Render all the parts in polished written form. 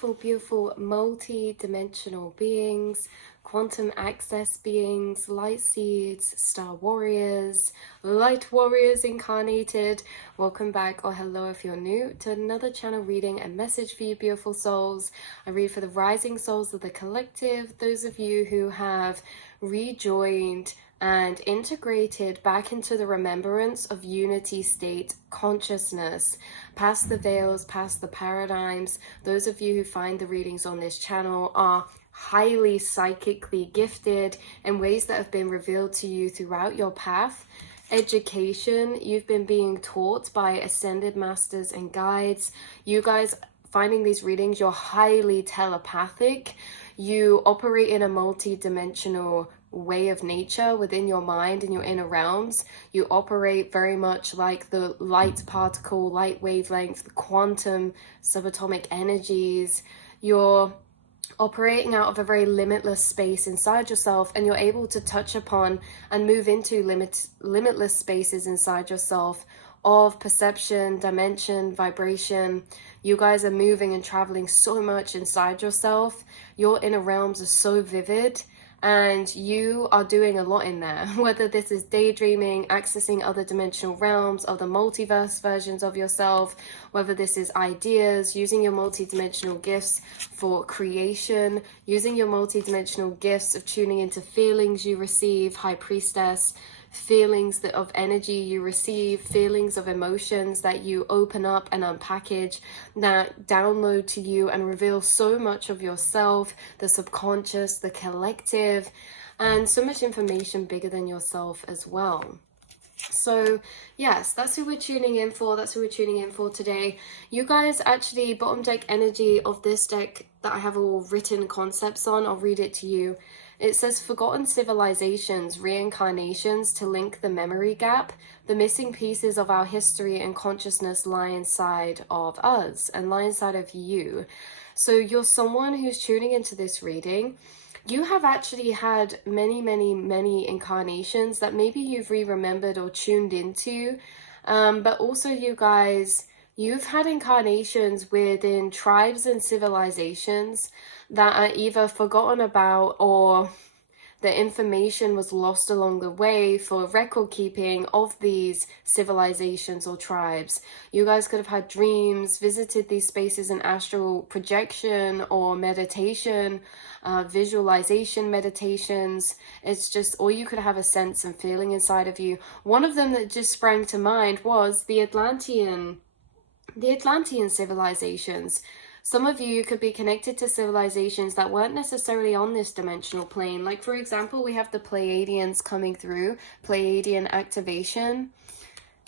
beautiful multi-dimensional beings, quantum access beings, light seeds, star warriors, light warriors incarnated. Welcome back, or hello if you're new, to another channel reading and message for you beautiful souls. I read for the rising souls of the collective, those of you who have rejoined and integrated back into the remembrance of unity state consciousness, past the veils, past the paradigms. Those of you who find the readings on this channel are highly psychically gifted in ways that have been revealed to you throughout your path. Education, you've been being taught by ascended masters and guides. You guys finding these readings, you're highly telepathic. You operate in a multi-dimensional way of nature within your mind and your inner realms. You operate very much like the light particle, light wavelength, the quantum subatomic energies. You're operating out of a very limitless space inside yourself, and you're able to touch upon and move into limitless spaces inside yourself of perception, dimension, vibration. You guys are moving and traveling so much inside yourself. Your inner realms are so vivid, and you are doing a lot in there, whether this is daydreaming, accessing other dimensional realms, other multiverse versions of yourself, whether this is ideas, using your multidimensional gifts for creation, using your multidimensional gifts of tuning into feelings you receive, High Priestess, feelings of energy you receive, feelings of emotions that you open up and unpackage, that download to you and reveal so much of yourself, the subconscious, the collective, and so much information bigger than yourself as well. So yes, that's who we're tuning in for. That's who we're tuning in for today. You guys, actually, bottom deck energy of this deck that I have all written concepts on, I'll read it to you. It says, forgotten civilizations, reincarnations to link the memory gap. The missing pieces of our history and consciousness lie inside of us and lie inside of you. So you're someone who's tuning into this reading. You have actually had many incarnations that maybe you've re-remembered or tuned into. But also, you guys, you've had incarnations within tribes and civilizations that are either forgotten about, or the information was lost along the way for record keeping of these civilizations or tribes. You guys could have had dreams, visited these spaces in astral projection or meditation, visualization meditations. It's just, or you could have a sense and feeling inside of you. One of them that just sprang to mind was the Atlantean civilizations. Some of you could be connected to civilizations that weren't necessarily on this dimensional plane. Like, for example, we have the Pleiadians coming through, Pleiadian activation.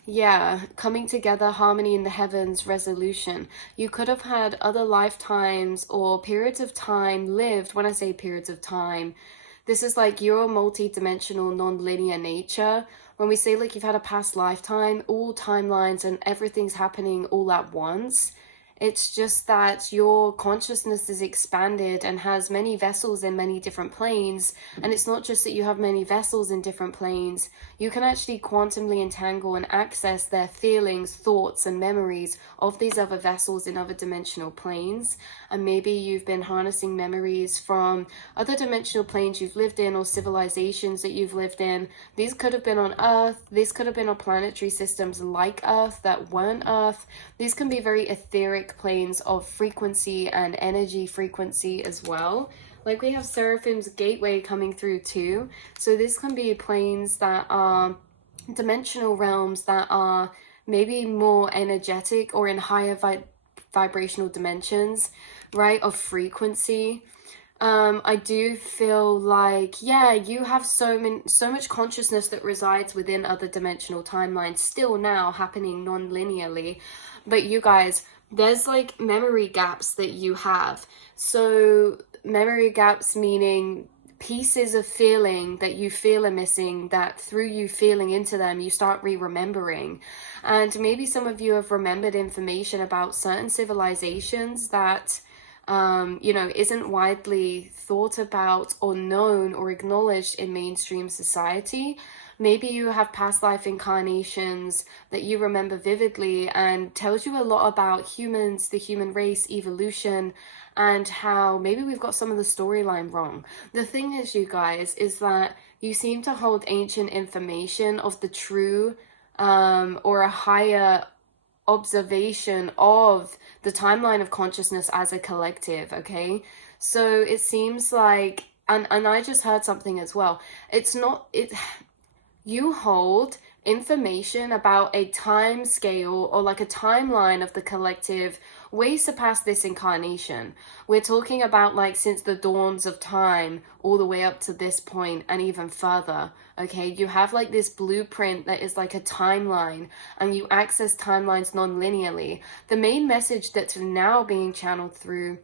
Yeah, coming together, harmony in the heavens, resolution. You could have had other lifetimes or periods of time lived. When I say periods of time, this is like your multi-dimensional, non-linear nature. When we say like you've had a past lifetime, all timelines and everything's happening all at once. It's just that your consciousness is expanded and has many vessels in many different planes. And it's not just that you have many vessels in different planes. You can actually quantumly entangle and access their feelings, thoughts, and memories of these other vessels in other dimensional planes. And maybe you've been harnessing memories from other dimensional planes you've lived in, or civilizations that you've lived in. These could have been on Earth. These could have been on planetary systems like Earth that weren't Earth. These can be very etheric planes of frequency and energy frequency as well. Like, we have Seraphim's gateway coming through too. So this can be planes that are dimensional realms that are maybe more energetic or in higher vibrational dimensions, right, of frequency. I do feel like, yeah, you have so much consciousness that resides within other dimensional timelines still now happening non-linearly. But you guys, there's like memory gaps that you have. So memory gaps meaning pieces of feeling that you feel are missing, that through you feeling into them, you start re-remembering. And maybe some of you have remembered information about certain civilizations that isn't widely thought about or known or acknowledged in mainstream society. Maybe you have past life incarnations that you remember vividly and tells you a lot about humans, the human race, evolution, and how maybe we've got some of the storyline wrong. The thing is, you guys, is that you seem to hold ancient information of the true or a higher observation of the timeline of consciousness as a collective, okay? So it seems like, and I just heard something as well. It's not, you hold information about a time scale or like a timeline of the collective way surpast this incarnation. We're talking about like since the dawns of time all the way up to this point and even further. Okay, you have like this blueprint that is like a timeline, and you access timelines non-linearly. The main message that's now being channeled through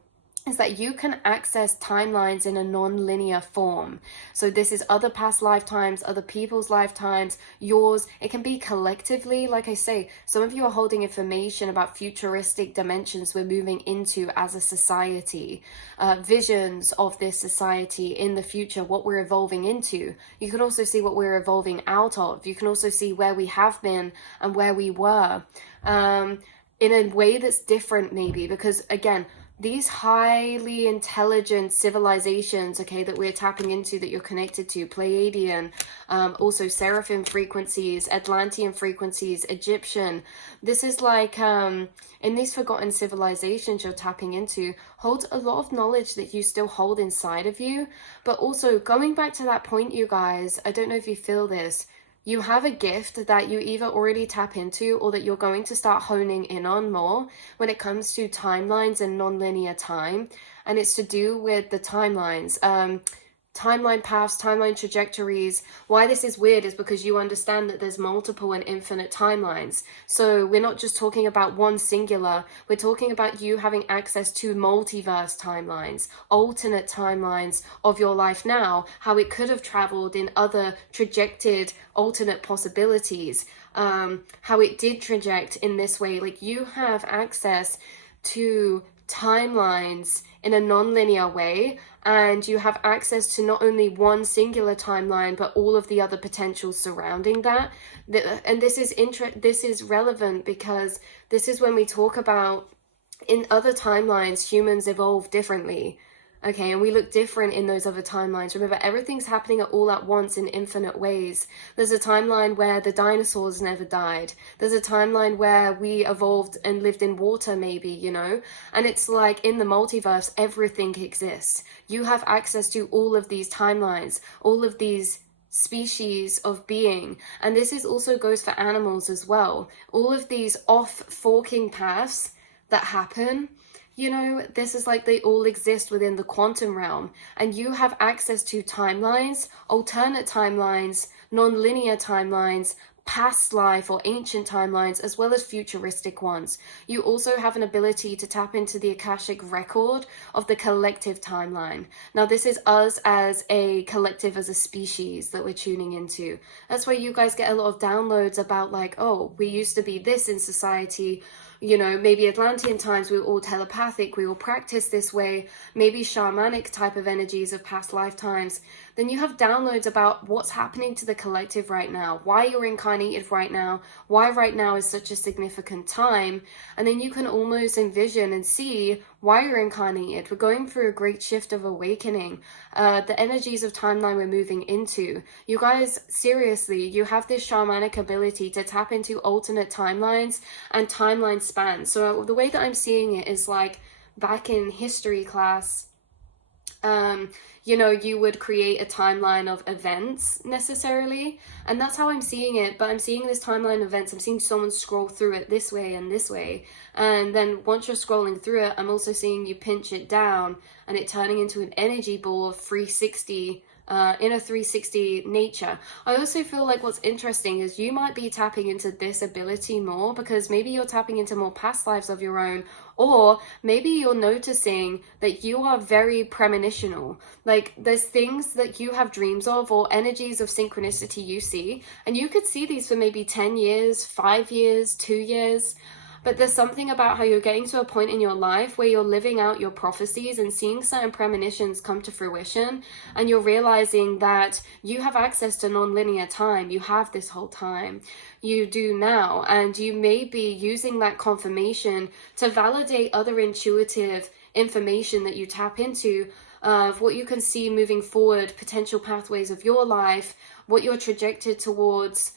is that you can access timelines in a non-linear form. So this is other past lifetimes, other people's lifetimes, yours. It can be collectively. Like I say, some of you are holding information about futuristic dimensions we're moving into as a society, visions of this society in the future, what we're evolving into. You can also see what we're evolving out of. You can also see where we have been and where we were, in a way that's different maybe, because again, these highly intelligent civilizations, okay, that we're tapping into, that you're connected to, Pleiadian, also Seraphim frequencies, Atlantean frequencies, Egyptian. This is like, in these forgotten civilizations you're tapping into, holds a lot of knowledge that you still hold inside of you. But also, going back to that point, you guys, I don't know if you feel this, you have a gift that you either already tap into or that you're going to start honing in on more when it comes to timelines and non-linear time. And it's to do with the timelines. Timeline paths, timeline trajectories. Why this is weird is because you understand that there's multiple and infinite timelines. So we're not just talking about one singular, we're talking about you having access to multiverse timelines, alternate timelines of your life now, how it could have traveled in other trajected alternate possibilities, how it did traject in this way. Like, you have access to timelines in a non-linear way, and you have access to not only one singular timeline but all of the other potentials surrounding that. And this is relevant because this is when we talk about, in other timelines, humans evolve differently. Okay, and we look different in those other timelines. Remember, everything's happening all at once in infinite ways. There's a timeline where the dinosaurs never died. There's a timeline where we evolved and lived in water, maybe, you know? And it's like, in the multiverse, everything exists. You have access to all of these timelines, all of these species of being. And this is also goes for animals as well. All of these off-forking paths that happen, you know, this is like they all exist within the quantum realm, and you have access to timelines, alternate timelines, non-linear timelines, past life or ancient timelines, as well as futuristic ones. You also have an ability to tap into the Akashic record of the collective timeline. Now, this is us as a collective, as a species that we're tuning into. That's why you guys get a lot of downloads about like, oh, we used to be this in society. You know, maybe Atlantean times we were all telepathic, we all practice this way, maybe shamanic type of energies of past lifetimes. Then you have downloads about what's happening to the collective right now, why you're incarnated right now, why right now is such a significant time. And then you can almost envision and see why you're incarnated. We're going through a great shift of awakening. The energies of timeline we're moving into. You guys, seriously, you have this shamanic ability to tap into alternate timelines and timeline spans. So the way that I'm seeing it is like back in history class, you know, you would create a timeline of events necessarily, and that's how I'm seeing it. But I'm seeing this timeline of events, I'm seeing someone scroll through it this way and this way, and then once you're scrolling through it, I'm also seeing you pinch it down and it turning into an energy ball of 360, in a 360 nature. I also feel like what's interesting is you might be tapping into this ability more because maybe you're tapping into more past lives of your own, or maybe you're noticing that you are very premonitional. Like, there's things that you have dreams of or energies of synchronicity you see, and you could see these for maybe 10 years, 5 years, 2 years. but there's something about how you're getting to a point in your life where you're living out your prophecies and seeing certain premonitions come to fruition, and you're realizing that you have access to non-linear time. You have this whole time. You do now, and you may be using that confirmation to validate other intuitive information that you tap into of what you can see moving forward, potential pathways of your life, what you're trajected towards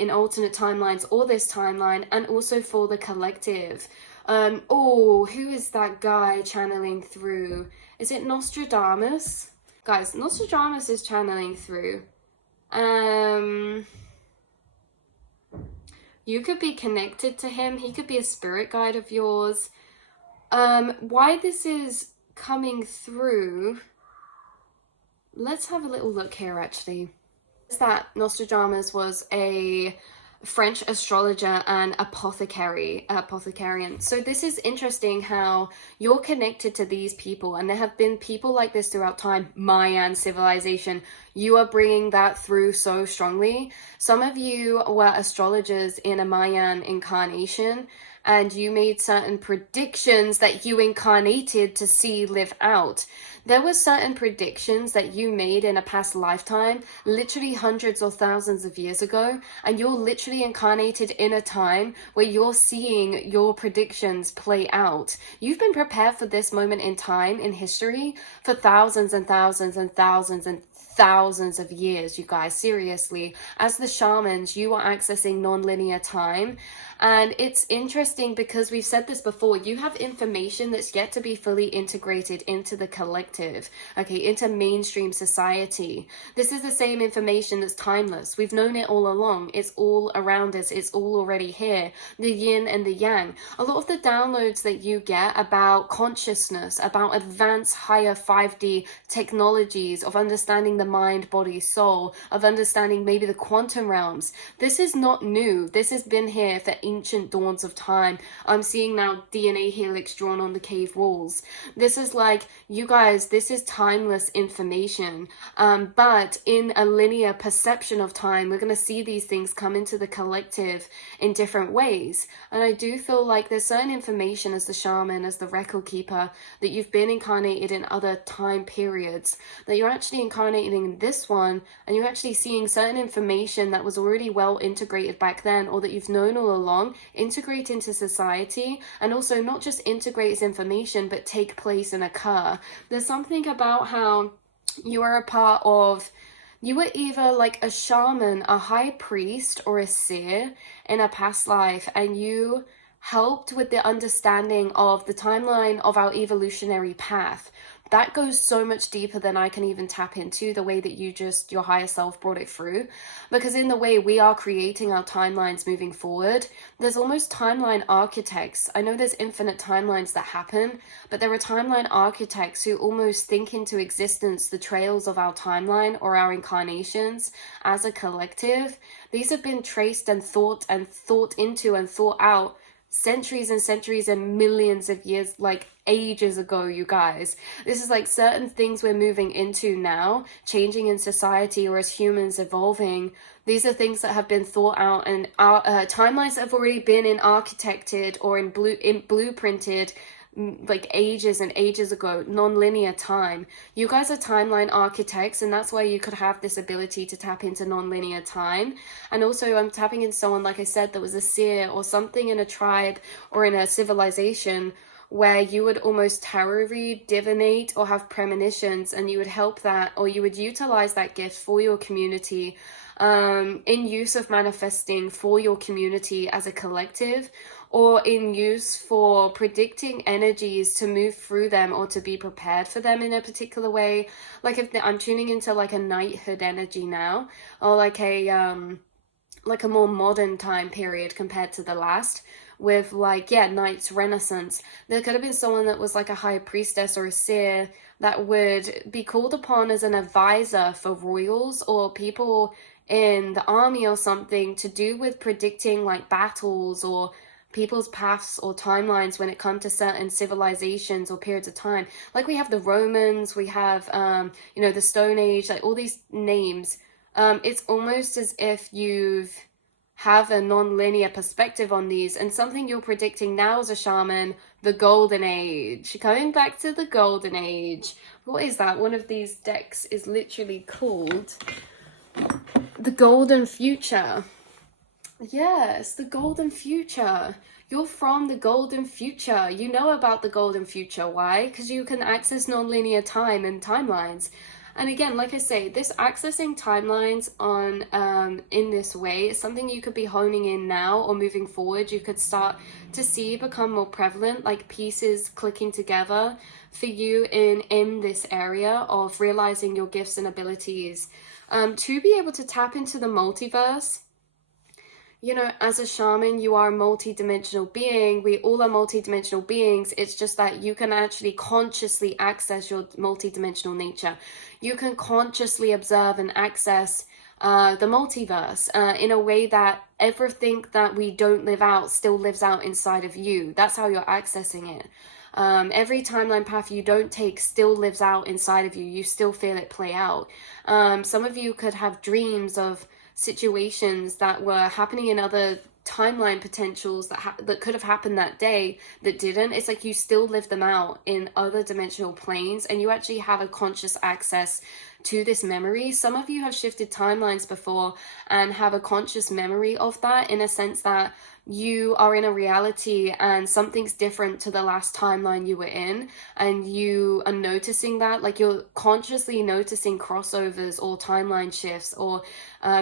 in alternate timelines or this timeline, and also for the collective. Oh, who is that guy channeling through? Is it Nostradamus? Guys, Nostradamus is channeling through. You could be connected to him. He could be a spirit guide of yours. Why this is coming through, let's have a little look here actually. Is that Nostradamus was a French astrologer and apothecarian. So this is interesting how you're connected to these people, and there have been people like this throughout time. Mayan civilization, you are bringing that through so strongly. Some of you were astrologers in a Mayan incarnation, and you made certain predictions that you incarnated to see live out. There were certain predictions that you made in a past lifetime, literally hundreds or thousands of years ago, and you're literally incarnated in a time where you're seeing your predictions play out. You've been prepared for this moment in time in history for thousands and thousands and thousands and thousands of years, you guys. Seriously, as the shamans, you are accessing non-linear time. And it's interesting because we've said this before, you have information that's yet to be fully integrated into the collective, okay, into mainstream society. This is the same information that's timeless. We've known it all along. It's all around us. It's all already here. The yin and the yang. A lot of the downloads that you get about consciousness, about advanced higher 5D technologies, of understanding the mind, body, soul, of understanding maybe the quantum realms, this is not new. This has been here for ancient dawns of time. I'm seeing now DNA helix drawn on the cave walls. This is like, you guys, this is timeless information. But in a linear perception of time, we're going to see these things come into the collective in different ways. And I do feel like there's certain information as the shaman, as the record keeper, that you've been incarnated in other time periods, that you're actually incarnating in this one, and you're actually seeing certain information that was already well integrated back then, or that you've known all along, integrate into society, and also not just integrate as information, but take place and occur. There's something about how you are a part of, you were either like a shaman, a high priest, or a seer in a past life, and you helped with the understanding of the timeline of our evolutionary path. That goes so much deeper than I can even tap into, the way that your higher self brought it through. Because in the way we are creating our timelines moving forward, there's almost timeline architects. I know there's infinite timelines that happen, but there are timeline architects who almost think into existence the trails of our timeline or our incarnations as a collective. These have been traced and thought into and thought out centuries and centuries and millions of years, like ages ago, you guys. This is like certain things we're moving into now, changing in society or as humans evolving. These are things that have been thought out, and timelines that have already been architected or in blueprinted like ages and ages ago. Non-linear time. You guys are timeline architects, and that's why you could have this ability to tap into non-linear time. And also I'm tapping in someone, like I said, that was a seer or something in a tribe or in a civilization where you would almost tarot read, divinate, or have premonitions, and you would help that, or you would utilize that gift for your community, in use of manifesting for your community as a collective, or in use for predicting energies to move through them or to be prepared for them in a particular way. Like if I'm tuning into like a knighthood energy now, or like a more modern time period compared to the last, with like, yeah, knights, renaissance. There could have been someone that was like a high priestess or a seer that would be called upon as an advisor for royals or people in the army or something, to do with predicting like battles or people's paths or timelines when it comes to certain civilizations or periods of time. Like we have the Romans, we have the Stone Age, like all these names. It's almost as if you've have a non-linear perspective on these. And something you're predicting now as a shaman, the golden age. Coming back to the golden age. What is that? One of these decks is literally called the golden future. Yes, the golden future. You're from the golden future. You know about the golden future. Why? Because you can access non-linear time and timelines. And again, like I say, this accessing timelines on in this way is something you could be honing in now or moving forward. You could start to see become more prevalent, like pieces clicking together for you in this area of realizing your gifts and abilities. To be able to tap into the multiverse. You know, as a shaman, you are a multi-dimensional being. We all are multi-dimensional beings. It's just that you can actually consciously access your multi-dimensional nature. You can consciously observe and access the multiverse in a way that everything that we don't live out still lives out inside of you. That's how you're accessing it. Every timeline path you don't take still lives out inside of you. You still feel it play out. Some of you could have dreams of situations that were happening in other timeline potentials that could have happened that day that didn't. It's like you still live them out in other dimensional planes, and you actually have a conscious access to this memory. Some of you have shifted timelines before and have a conscious memory of that, in a sense that you are in a reality and something's different to the last timeline you were in, and you are noticing that, like you're consciously noticing crossovers or timeline shifts, or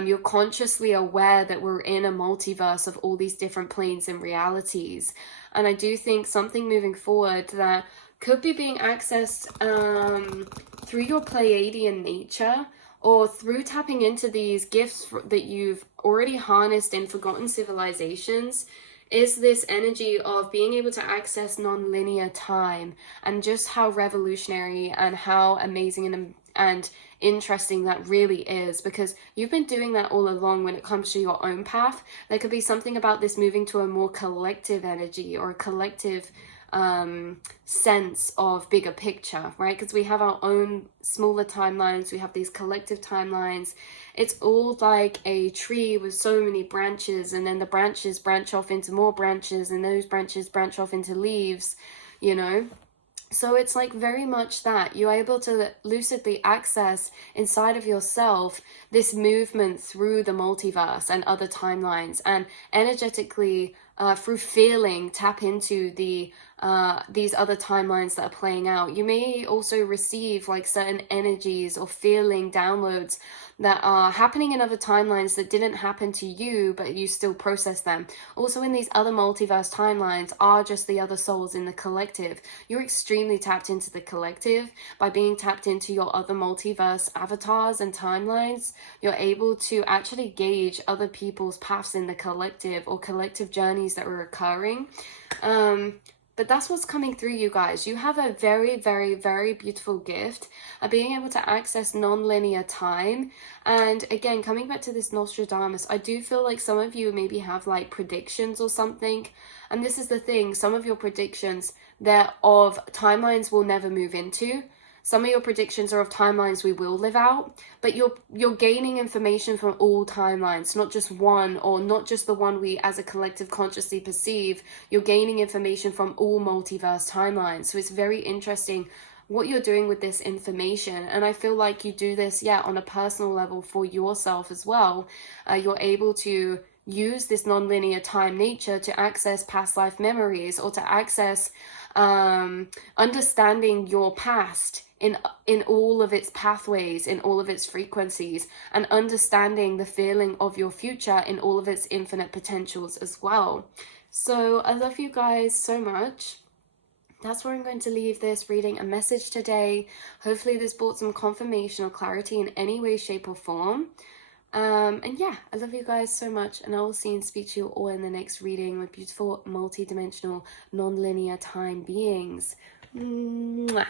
you're consciously aware that we're in a multiverse of all these different planes and realities. And I do think something moving forward that could be being accessed through your Pleiadian nature, or through tapping into these gifts that you've already harnessed in forgotten civilizations, is this energy of being able to access non-linear time, and just how revolutionary and how amazing and interesting that really is, because you've been doing that all along when it comes to your own path. There could be something about this moving to a more collective energy, or a collective sense of bigger picture, right? Because we have our own smaller timelines, we have these collective timelines. It's all like a tree with so many branches, and then the branches branch off into more branches, and those branches branch off into leaves, you know. So it's like very much that you're able to lucidly access inside of yourself this movement through the multiverse and other timelines, and energetically through feeling tap into these other timelines that are playing out. You may also receive like certain energies or feeling downloads that are happening in other timelines that didn't happen to you, but you still process them. Also in these other multiverse timelines are just the other souls in the collective. You're extremely tapped into the collective by being tapped into your other multiverse avatars and timelines. You're able to actually gauge other people's paths in the collective, or collective journeys that are occurring. But that's what's coming through, you guys. You have a very, very, very beautiful gift of being able to access non-linear time. And again, coming back to this Nostradamus, I do feel like some of you maybe have like predictions or something. And this is the thing, some of your predictions, they're of timelines we'll never move into. Some of your predictions are of timelines we will live out, but you're gaining information from all timelines, not just one, or not just the one we as a collective consciously perceive. You're gaining information from all multiverse timelines. So it's very interesting what you're doing with this information. And I feel like you do this, yeah, on a personal level for yourself as well. You're able to use this non-linear time nature to access past life memories, or to access understanding your past in all of its pathways, in all of its frequencies, and understanding the feeling of your future in all of its infinite potentials as well. So I love you guys so much. That's where I'm going to leave this reading, a message today. Hopefully this brought some confirmation or clarity in any way, shape or form. And yeah, I love you guys so much, and I will see and speak to you all in the next reading with beautiful multi-dimensional non-linear time beings. Mwah.